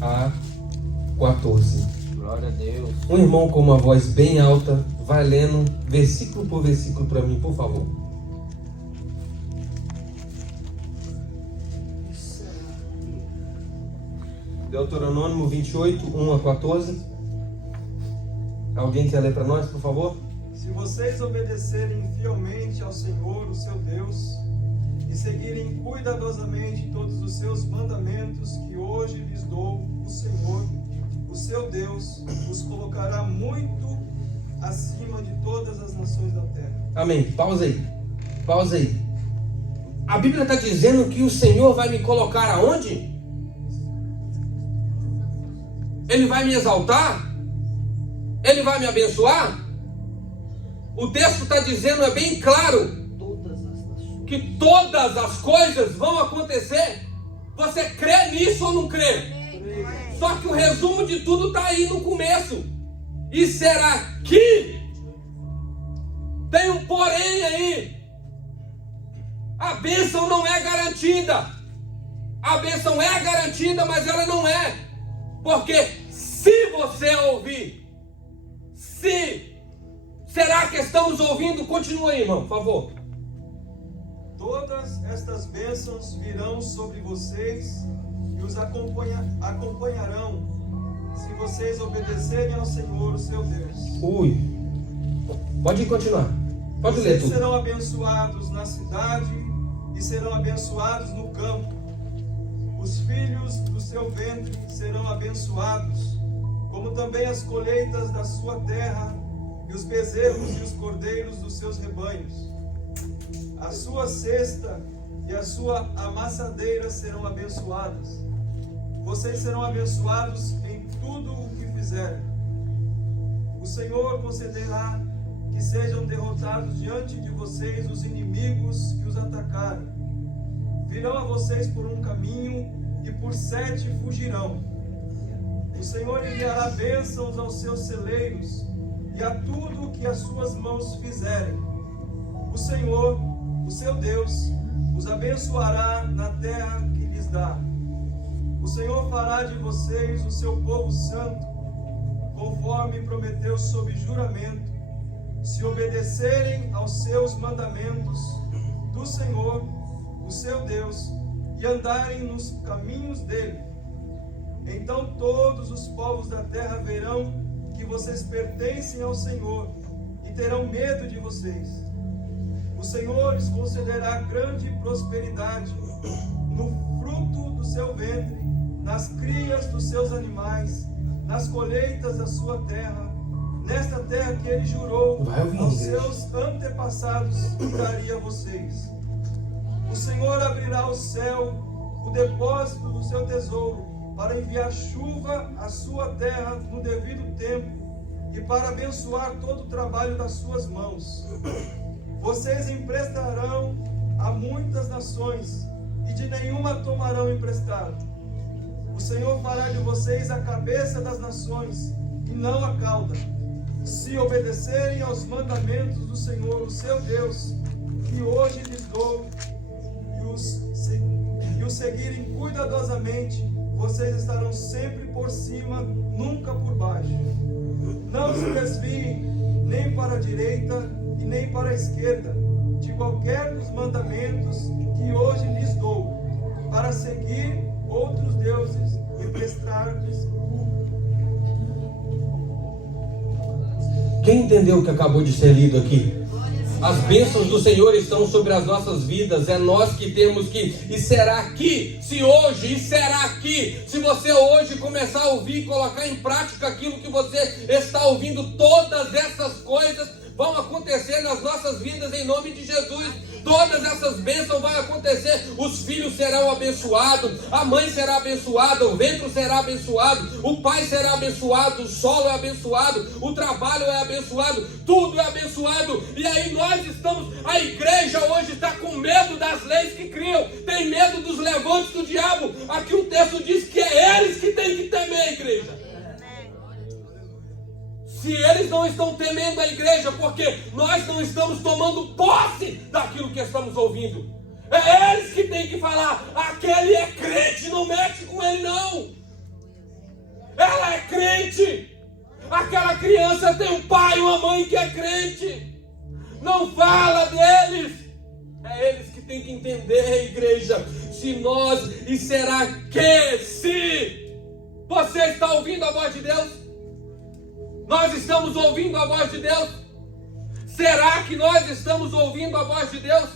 a 14. Glória a Deus. Um irmão com uma voz bem alta vai lendo versículo por versículo para mim, por favor. Deuteronômio 28, 1 a 14. Alguém quer ler para nós, por favor? Se vocês obedecerem fielmente ao Senhor, o seu Deus, e seguirem cuidadosamente todos os seus mandamentos que hoje lhes dou, o Senhor, o seu Deus, os colocará muito acima de todas as nações da terra. Amém. Pausa aí. A Bíblia está dizendo que o Senhor vai me colocar aonde? Ele vai me exaltar? Ele vai me abençoar? O texto está dizendo, é bem claro, que todas as coisas vão acontecer. Você crê nisso ou não crê? Só que o resumo de tudo está aí no começo. E será que tem um porém aí? A bênção não é garantida. A bênção é garantida, mas ela não é. Porque se você ouvir, será que estamos ouvindo? Continua aí, irmão, por favor. Todas estas bênçãos virão sobre vocês e os acompanharão, se vocês obedecerem ao Senhor, o seu Deus. Pode continuar. Pode ler Vocês tudo. serão abençoados na cidade e serão abençoados no campo. Os filhos do seu ventre serão abençoados, como também as colheitas da sua terra, e os bezerros e os cordeiros dos seus rebanhos. A sua cesta e a sua amassadeira serão abençoadas. Vocês serão abençoados em tudo o que fizerem. O Senhor concederá que sejam derrotados diante de vocês os inimigos que os atacarem. Virão a vocês por um caminho e por 7 fugirão. O Senhor enviará bênçãos aos seus celeiros e a tudo que as suas mãos fizerem. O Senhor, o seu Deus, os abençoará na terra que lhes dá. O Senhor fará de vocês o seu povo santo, conforme prometeu sob juramento, se obedecerem aos seus mandamentos do Senhor, o seu Deus, e andarem nos caminhos dele. Então todos os povos da terra verão que vocês pertencem ao Senhor e terão medo de vocês. O Senhor lhes concederá grande prosperidade no fruto do seu ventre, nas crias dos seus animais, nas colheitas da sua terra, nesta terra que ele jurou aos seus antepassados que daria a vocês. O Senhor abrirá o céu, o depósito do seu tesouro, para enviar chuva à sua terra no devido tempo, e para abençoar todo o trabalho das suas mãos. Vocês emprestarão a muitas nações, e de nenhuma tomarão emprestado. O Senhor fará de vocês a cabeça das nações, e não a cauda, se obedecerem aos mandamentos do Senhor, o seu Deus, que hoje lhes dou, e os seguirem cuidadosamente. Vocês estarão sempre por cima, nunca por baixo. Não se desviem nem para a direita e nem para a esquerda de qualquer dos mandamentos que hoje lhes dou, para seguir outros deuses e prestar-lhes culto. Quem entendeu o que acabou de ser lido aqui? As bênçãos do Senhor estão sobre as nossas vidas. É nós que temos que. E será que, se hoje, e será que, se você hoje começar a ouvir e colocar em prática aquilo que você está ouvindo, todas essas coisas vão acontecer nas nossas vidas em nome de Jesus. Todas essas bênçãos vão acontecer. Os filhos serão abençoados, a mãe será abençoada, o ventre será abençoado, o pai será abençoado, o solo é abençoado, o trabalho é abençoado, tudo é abençoado. E aí nós estamos, a igreja hoje está com medo das leis que criam, tem medo dos levantes do diabo. Aqui o texto diz que é eles que têm que temer a igreja. Se eles não estão temendo a igreja, porque nós não estamos tomando posse daquilo que estamos ouvindo. É eles que têm que falar: aquele é crente, não mexe com ele não. Ela é crente. Aquela criança tem um pai e uma mãe que é crente. Não fala deles. É eles que têm que entender, igreja. Se nós, e será que se você está ouvindo a voz de Deus? Nós estamos ouvindo a voz de Deus? Será que nós estamos ouvindo a voz de Deus?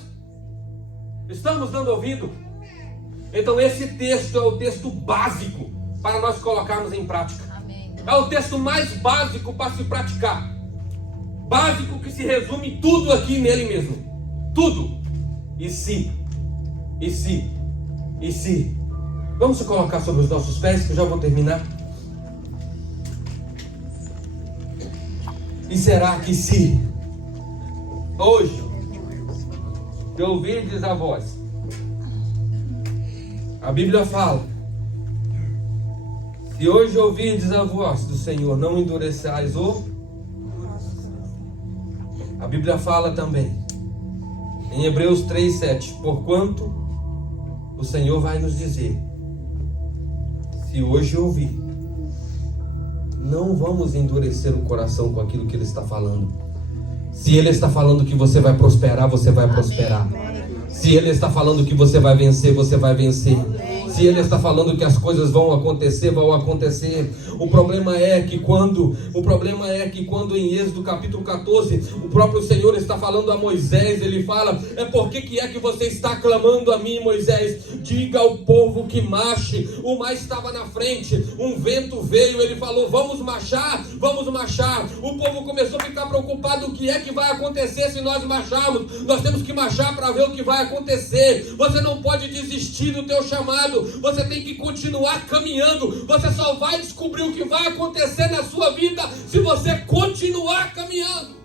Estamos dando ouvido? Então esse texto é o texto básico para nós colocarmos em prática. É o texto mais básico para se praticar. Básico que se resume tudo aqui nele mesmo. Tudo. E se? Vamos se colocar sobre os nossos pés, que eu já vou terminar. E será que se hoje que ouvirdes a voz, a Bíblia fala, se hoje ouvirdes a voz do Senhor, não endureçais a Bíblia fala também em Hebreus 3:7, porquanto o Senhor vai nos dizer, se hoje ouvir, não vamos endurecer o coração com aquilo que Ele está falando. Se Ele está falando que você vai prosperar, você vai prosperar. Se Ele está falando que você vai vencer, você vai vencer. Se Ele está falando que as coisas vão acontecer, vão acontecer. O problema é que quando em Êxodo capítulo 14, o próprio Senhor está falando a Moisés, Ele fala, por que é que você está clamando a mim, Moisés? Diga ao povo que marche. O mar estava na frente, um vento veio, ele falou, vamos marchar. O povo começou a ficar preocupado, o que é que vai acontecer se nós marcharmos? Nós temos que marchar para ver o que vai acontecer. Você não pode desistir do teu chamado, você tem que continuar caminhando. Você só vai descobrir o que vai acontecer na sua vida se você continuar caminhando.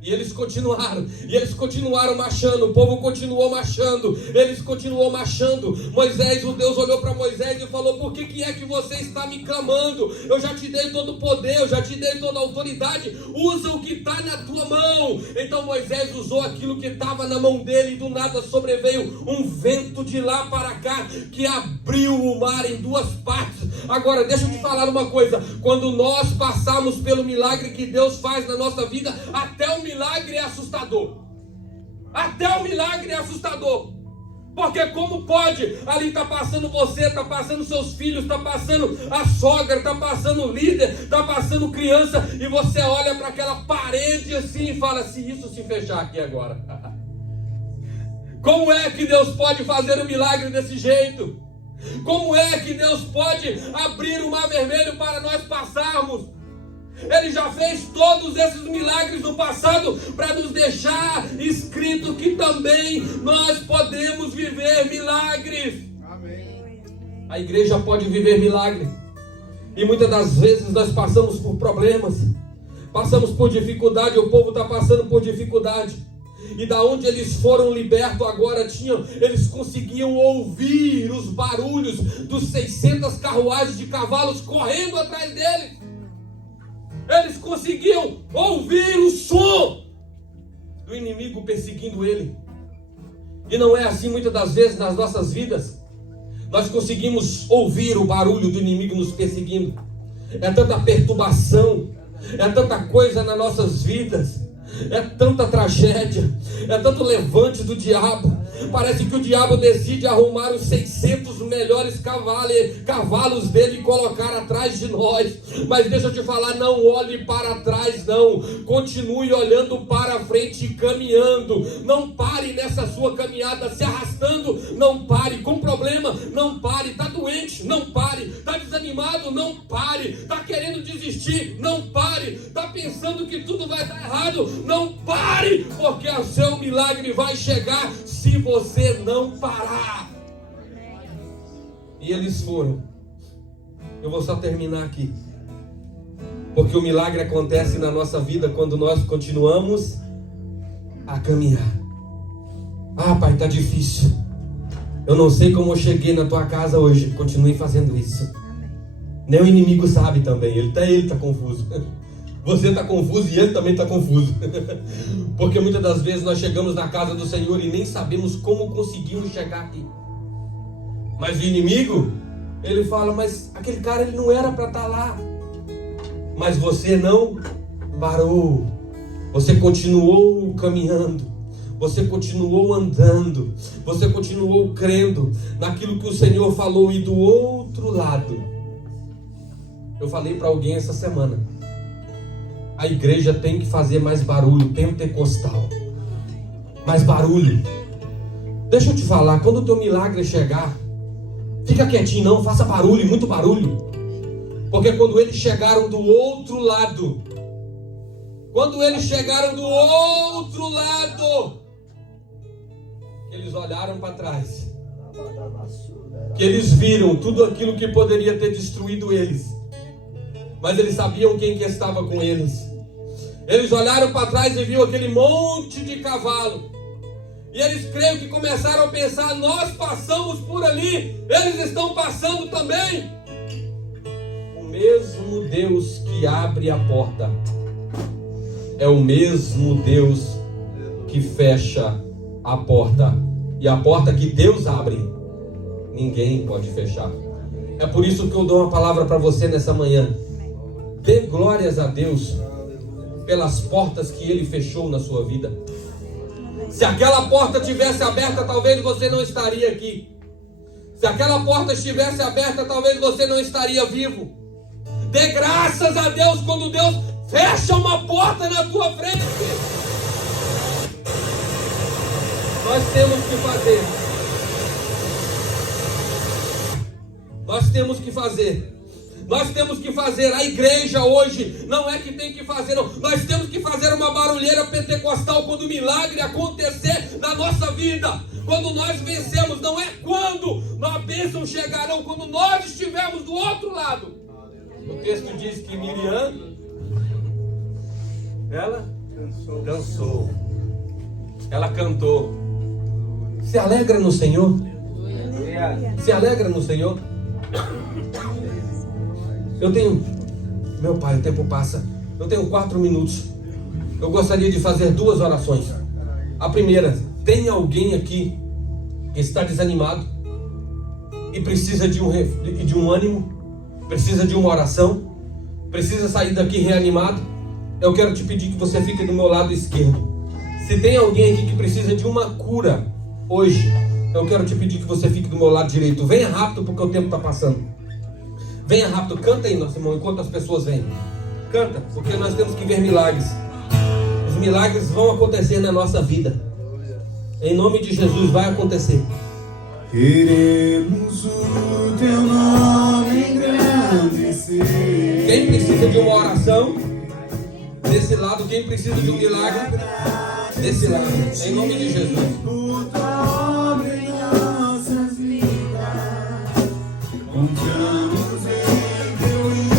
E eles continuaram marchando, o povo continuou marchando, eles continuou marchando. Moisés, o Deus olhou para Moisés e falou, por que é que você está me clamando? Eu já te dei todo o poder, eu já te dei toda a autoridade, usa o que está na tua mão. Então Moisés usou aquilo que estava na mão dele, e do nada sobreveio um vento de lá para cá, que abriu o mar em duas partes. Agora deixa eu te falar uma coisa, quando nós passamos pelo milagre que Deus faz na nossa vida, até o milagre é assustador. Porque como pode? Ali está passando você, está passando seus filhos, está passando a sogra, está passando o líder, está passando criança, e você olha para aquela parede assim e fala, se isso se fechar aqui agora. Como é que Deus pode fazer um milagre desse jeito? Como é que Deus pode abrir o mar vermelho para nós passarmos? Ele já fez todos esses milagres no passado para nos deixar escrito que também nós podemos viver milagres. Amém. A igreja pode viver milagre. E muitas das vezes nós passamos por problemas, passamos por dificuldade, o povo está passando por dificuldade. E da onde eles foram libertos agora, eles conseguiam ouvir os barulhos dos 600 carruagens de cavalos correndo atrás deles. Eles conseguiam ouvir o som do inimigo perseguindo ele. E não é assim muitas das vezes nas nossas vidas. Nós conseguimos ouvir o barulho do inimigo nos perseguindo. É tanta perturbação, é tanta coisa nas nossas vidas, é tanta tragédia, é tanto levante do diabo. Parece que o diabo decide arrumar os 600 melhores cavalos dele e colocar atrás de nós. Mas deixa eu te falar, não olhe para trás não, continue olhando para frente e caminhando. Não pare nessa sua caminhada se arrastando, não pare. Com problema, não pare. Está doente, não pare. Está desanimado, não pare. Está querendo desistir, não pare. Está pensando que tudo vai dar errado, não pare, porque o seu milagre vai chegar se você não parar. E eles foram. Eu vou só terminar aqui, porque o milagre acontece na nossa vida quando nós continuamos a caminhar. Ah, pai, tá difícil. Eu não sei como eu cheguei na tua casa hoje. Continue fazendo isso. Nem o inimigo sabe também. Ele tá confuso. Você está confuso e ele também está confuso. Porque muitas das vezes nós chegamos na casa do Senhor e nem sabemos como conseguimos chegar aqui. Mas o inimigo, ele fala, mas aquele cara ele não era para estar lá. Mas você não parou. Você continuou caminhando. Você continuou andando. Você continuou crendo naquilo que o Senhor falou. E do outro lado, eu falei para alguém essa semana, a igreja tem que fazer mais barulho, pentecostal. Mais barulho. Deixa eu te falar, quando o teu milagre chegar, fica quietinho não, faça barulho, muito barulho. Porque quando eles chegaram do outro lado, eles olharam para trás, que eles viram tudo aquilo que poderia ter destruído eles, mas eles sabiam quem que estava com eles. Eles olharam para trás e viram aquele monte de cavalo. E eles creio que começaram a pensar, nós passamos por ali, eles estão passando também. O mesmo Deus que abre a porta é o mesmo Deus que fecha a porta. E a porta que Deus abre, ninguém pode fechar. É por isso que eu dou uma palavra para você nessa manhã. Dê glórias a Deus pelas portas que Ele fechou na sua vida. Se aquela porta tivesse aberta, talvez você não estaria aqui. Se aquela porta estivesse aberta, talvez você não estaria vivo. Dê graças a Deus quando Deus fecha uma porta na tua frente. Nós temos que fazer. Nós temos que fazer. A igreja hoje não é que tem que fazer, não. Nós temos que fazer uma barulheira pentecostal quando o milagre acontecer na nossa vida. Quando nós vencemos, não é quando a bênção chegar, não. Quando nós estivermos do outro lado. O texto diz que Miriam, ela dançou. Ela cantou. Se alegra no Senhor. Se alegra no Senhor. Meu pai, o tempo passa. Eu tenho 4 minutos. Eu gostaria de fazer 2 orações. A primeira, tem alguém aqui que está desanimado e precisa de um ânimo, precisa de uma oração, precisa sair daqui reanimado? Eu quero te pedir que você fique do meu lado esquerdo. Se tem alguém aqui que precisa de uma cura hoje, eu quero te pedir que você fique do meu lado direito. Venha rápido porque o tempo está passando. Venha rápido, canta aí, nosso irmão, enquanto as pessoas vêm. Canta, porque nós temos que ver milagres. Os milagres vão acontecer na nossa vida. Em nome de Jesus, vai acontecer. Queremos o teu nome engrandecer. Quem precisa de uma oração, desse lado. Quem precisa de um milagre, desse lado. Em nome de Jesus. Por tua obra em nossas vidas, confiamos em teu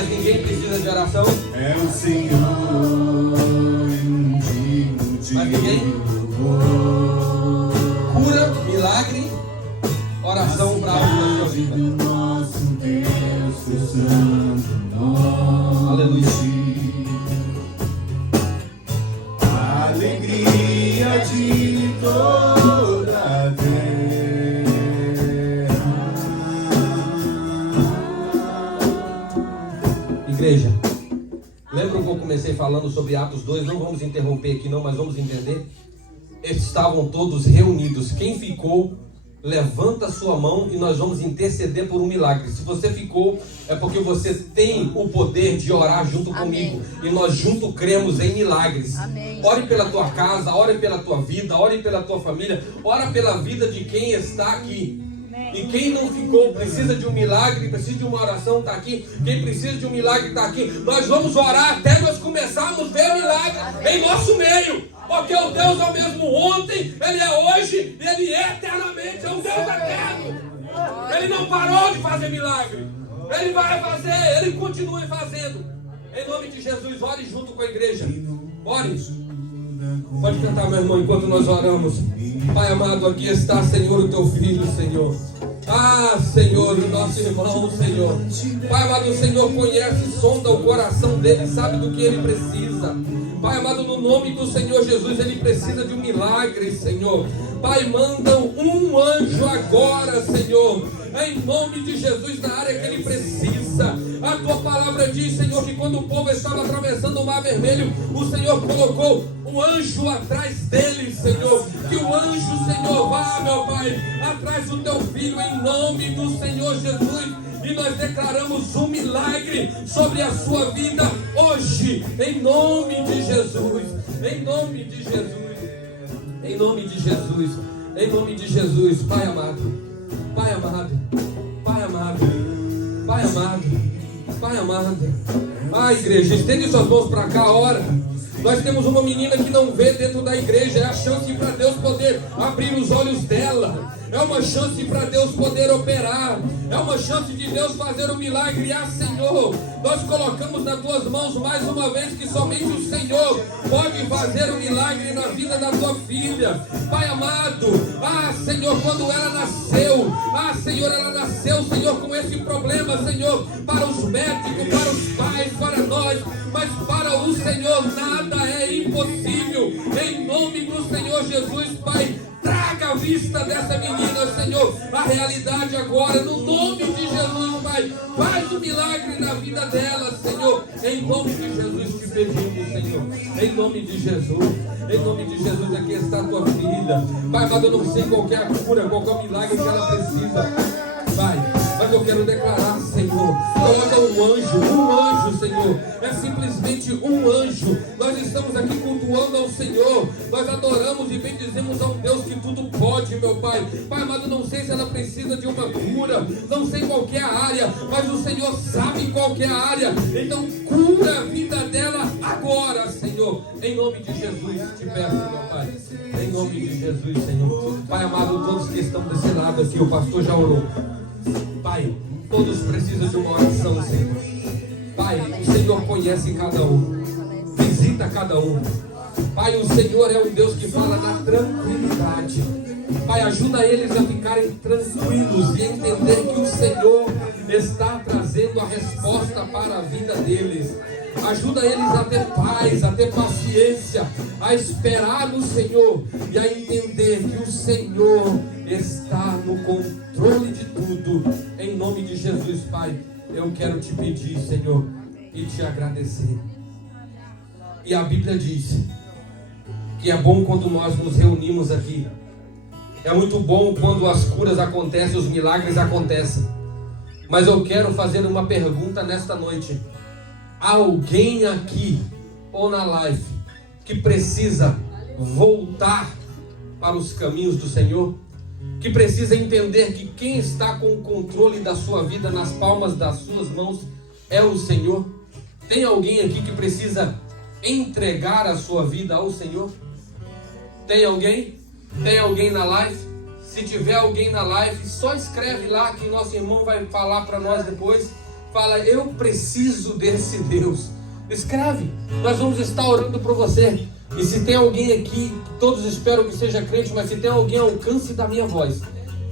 Mas ninguém precisa de oração. É o Senhor, digno de Mas ninguém? louvor. Cura, milagre, oração para algo na sua vida. Do nosso Deus, seu santo nome. Aleluia. A alegria de toda a terra. Igreja, lembra que eu comecei falando sobre Atos 2? Não vamos interromper aqui não, mas vamos entender. Eles estavam todos reunidos. Quem ficou, levanta sua mão e nós vamos interceder por um milagre. Se você ficou, é porque você tem o poder de orar junto comigo. E nós juntos cremos em milagres. Amém. Ore pela tua casa, ore pela tua vida, ore pela tua família, ore pela vida de quem está aqui. E quem não ficou, precisa de um milagre, precisa de uma oração, está aqui. Quem precisa de um milagre está aqui. Nós vamos orar até nós começarmos a ver milagre em nosso meio. Porque o Deus é o mesmo ontem, Ele é hoje e Ele é eternamente. É um Deus eterno. Ele não parou de fazer milagre. Ele vai fazer, Ele continua fazendo. Em nome de Jesus, ore junto com a igreja. Ore. Pode cantar, meu irmão, enquanto nós oramos. Pai amado, aqui está, Senhor, o teu filho, Senhor. Ah, Senhor, o nosso irmão, Senhor. Pai amado, o Senhor conhece, sonda o coração dele, sabe do que ele precisa. Pai amado, no nome do Senhor Jesus, ele precisa de um milagre, Senhor. Pai, manda um anjo agora, Senhor, em nome de Jesus, na área que ele precisa. A tua palavra diz, Senhor, que quando o povo estava atravessando o Mar Vermelho, o Senhor colocou um anjo atrás dele, Senhor. Que o anjo, Senhor, vá, meu Pai, atrás do teu filho, em nome do Senhor Jesus. E nós declaramos um milagre sobre a sua vida hoje, em nome de Jesus, em nome de Jesus, em nome de Jesus, em nome de Jesus. Pai amado, Pai amado, Pai amado, Pai amado, Pai amado. Ah, igreja, estende suas mãos para cá, ora. Nós temos uma menina que não vê dentro da igreja. É a chance para Deus poder abrir os olhos dela. É uma chance para Deus poder operar. É uma chance de Deus fazer um milagre. Ah, Senhor, nós colocamos nas tuas mãos mais uma vez que somente o Senhor pode fazer um milagre na vida da tua filha. Pai amado, ah, Senhor, quando ela nasceu, ah, Senhor, ela nasceu, Senhor, com esse problema, Senhor, para os médicos, para os pais, para nós, mas para o Senhor nada é impossível. Em nome do Senhor Jesus, Pai, traga a vista dessa menina, Senhor, a realidade agora, no nome de Jesus, Pai. Faz um milagre na vida dela, Senhor. Em nome de Jesus te pedimos, Senhor. Em nome de Jesus. Em nome de Jesus, aqui está a tua filha. Pai amado, eu não sei qual é a cura, qual é o milagre que ela precisa, Pai, mas eu quero declarar, Senhor, coloca um anjo, Senhor, é simplesmente um anjo. Nós estamos aqui cultuando ao Senhor, nós adoramos e bendizemos ao Deus que tudo pode, meu Pai. Pai amado, não sei se ela precisa de uma cura, não sei qual que é a área, mas o Senhor sabe qual que é a área. Então cura a vida dela agora, Senhor, em nome de Jesus te peço, meu Pai, em nome de Jesus, Senhor. Pai amado, todos que estão desse lado aqui, o pastor já orou. Pai, todos precisam de uma oração, Senhor. Pai, o Senhor conhece cada um, visita cada um. Pai, o Senhor é um Deus que fala na tranquilidade. Pai, ajuda eles a ficarem tranquilos e entender que o Senhor está trazendo a resposta para a vida deles. Ajuda eles a ter paz, a ter paciência, a esperar no Senhor e a entender que o Senhor está no controle de tudo. Em nome de Jesus, Pai, eu quero te pedir, Senhor, e te agradecer. E a Bíblia diz que é bom quando nós nos reunimos aqui. É muito bom quando as curas acontecem, os milagres acontecem. Mas eu quero fazer uma pergunta nesta noite. Há alguém aqui ou na live que precisa voltar para os caminhos do Senhor? Que precisa entender que quem está com o controle da sua vida nas palmas das suas mãos é o Senhor? Tem alguém aqui que precisa entregar a sua vida ao Senhor? Tem alguém? Tem alguém na live? Se tiver alguém na live, só escreve lá que nosso irmão vai falar para nós depois. Fala, eu preciso desse Deus. Escreve, nós vamos estar orando por você. E se tem alguém aqui, todos esperam que seja crente, mas se tem alguém ao alcance da minha voz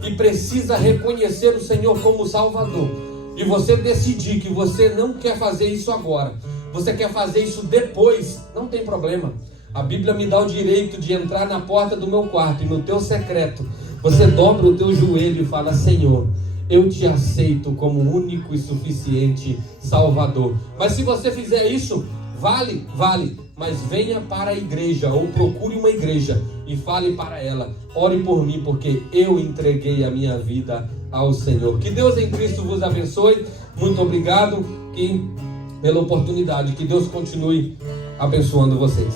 e precisa reconhecer o Senhor como Salvador, e você decidir que você não quer fazer isso agora, você quer fazer isso depois, não tem problema. A Bíblia me dá o direito de entrar na porta do meu quarto e no teu secreto, você dobra o teu joelho e fala: Senhor, eu te aceito como único e suficiente Salvador. Mas se você fizer isso, vale, mas venha para a igreja, ou procure uma igreja e fale para ela: ore por mim, porque eu entreguei a minha vida ao Senhor. Que Deus em Cristo vos abençoe. Muito obrigado pela oportunidade. Que Deus continue abençoando vocês.